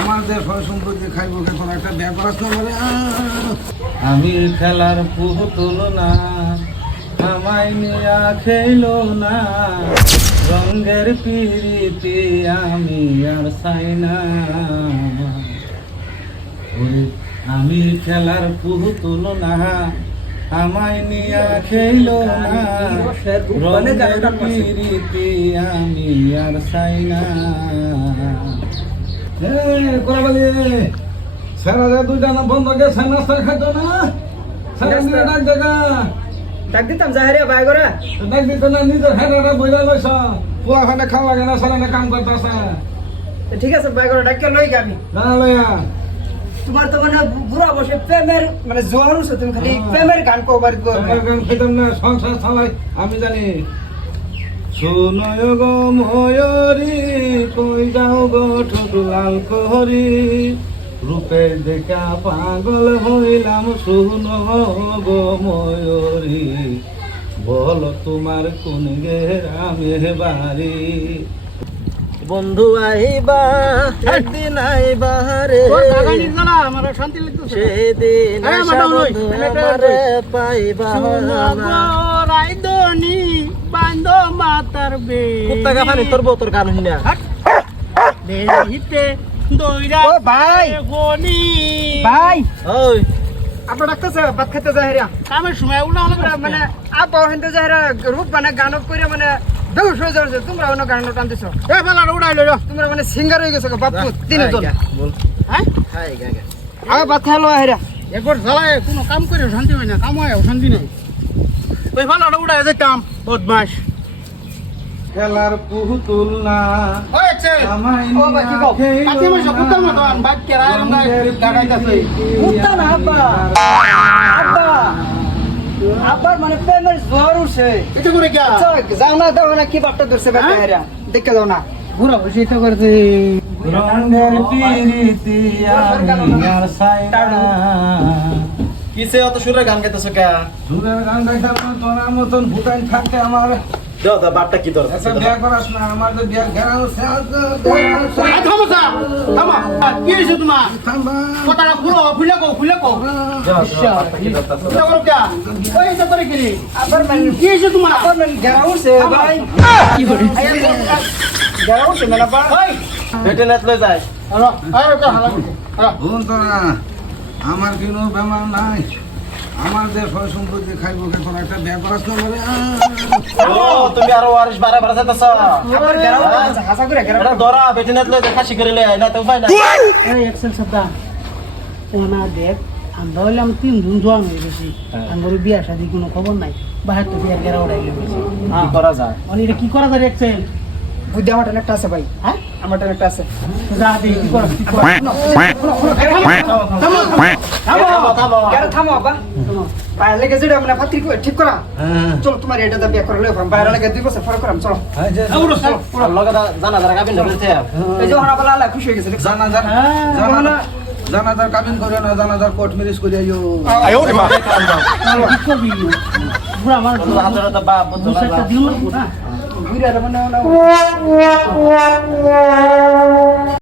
আমাদের করাস না আমি খেলার পুতুল না, আমায় নিয়া খেল না। রঙের পিরিতি আমি আর চাই না। আমি খেলার পুতুল না, আমায় নিয়া খেল না। পিরিতি আমি আর চাই না। করে বলি সারা যা দুইটা না বন্ধ গেছে নাস্তা খাইতো না? সারা দিন ডাক দেখা। ডাক দিতাম জাহারিয়া ভাই করে। ডাক দিত না নিজের হেরাটা বইলা লইছ। পুয়া খানে খাওয়া লাগে না সারা কাম করতেছে ঠিক আছে ভাই করে ডাক লই গাবি জানা লইয়া। তোমার তো মানে বুড়া বসে প্রেমের মানে জোয়ার তুমি খালি প্রেমের গান কবার আমার গান খেতাম না সংসার চালাই আমি জানি। শুনয় গো ময়ূরী কই যাও গো ঠোঁট লাল করি। রূপে দেখা পাগল হইলাম শুন গো ময়ূরী বল তোমার কোন গ্রামের বাড়ি? বন্ধু আইবা একদিন আইবা রে। সেদিন পাইবা কুত্তা গাফানি তোর বউ তোর গান শুনিয়া ও ভাই। ভাই। ওই। আপনার ডাকতেছে ভাত খেতে জাহারিয়া কামের সময় উলা মানে আপা হেনতে জাহারা রূপ মানে গান করে মানে বেহুশ হয়ে যাচ্ছে তোমরা অন্য গান টানতেছো। এ ফেলা উড়াই লইলো। তোমরা মানে সিঙ্গার হয়ে গেছো বাপু তিনজন। বল। হ্যাঁ? হাই গাগা আগে ভাত খেলো হেরা। একবার জ্বালায় কোনো কাম করে শান্তি হয় না কাম হয় শান্তি নেই। ওই ভালো উড়াই যেতাম বদমাস খেলার পুতুল না। আমায় আব্বা। মানে প্রেমের জ্বর উঠছে। এটা করে কে? আচ্ছা যাও না দাও না কি বাপটা ধরছে বেটা দেখে যাও না। বসে এটা করছে। কিসে অত সুরে গান গাইতেছ কে? সুরের গান গাইতাম না তোর মতন ভুটান থাকতে আমার দাও দাও বাটটা কি দরকার একটা বিয়া করাস না আমার তো বিয়া ঘেরানো আই, থামো স্যার, থামো। কি হয়েছে তোমার? কথাটা খুলো, খুলে কও, খুলে কও। এটা করো কে? ওই এটা করে কি রে? আবার মানে কি হয়েছে তোমার? আবার মানে ঘেরা উঠছে ভাই কি করে ঘেরা উঠছে বা ওই, পেটে নেত লই যায় হ্যালো, আরে ওটা হালা করছে। তো না আমার কোনো বেমার নাই আমার যে সয় সম্পত্তি খাইব এখন একটা বিয়া করাস না তুমি আরও ওয়ারিশ বারে বারে ঘেরা উঠছে হাসা করে এটা ধরা পেটে নেত লই লই আয়, না তো উপায় না এই এক্সেল শব্দা ওনা দেখ আমরা হইলাম তিন জন জোয়ান হয়ে গেছি। আমার বিয়া শাদি কোনো খবর নাই। বাহার তো বিয়ার গেরা উড়াই গেছে। কি করা যায়? কি করা যায় এক্সেল বুদ্ধি আমার একটা আছে ভাই। হ্যাঁ? আমার একটা আছে। যা দেখি কি করা কি করা থামো থামো। ঘেরা থামো আব্বা? বাইরে লেগে যেটা মানে ফাত্রি করে ঠিক করা? চলো তোমার এটা দা বিয়া করে লই বাইরে লেগে দুই বছর পরে করাম চলো। আর লগে দা- জানা যারা গাবিন ধরেছে এই যে ওরা বলা আল্লাহ খুশি হয়ে গেছে দেখছ? জানাজার হ্যাঁ, জানাজার কাবিন করে না জানাজার কোর্ট ম্যারেজ করে আইও। কি করবি? বুড়া আমার হাতের বাপ লাগবো না। ঘুরে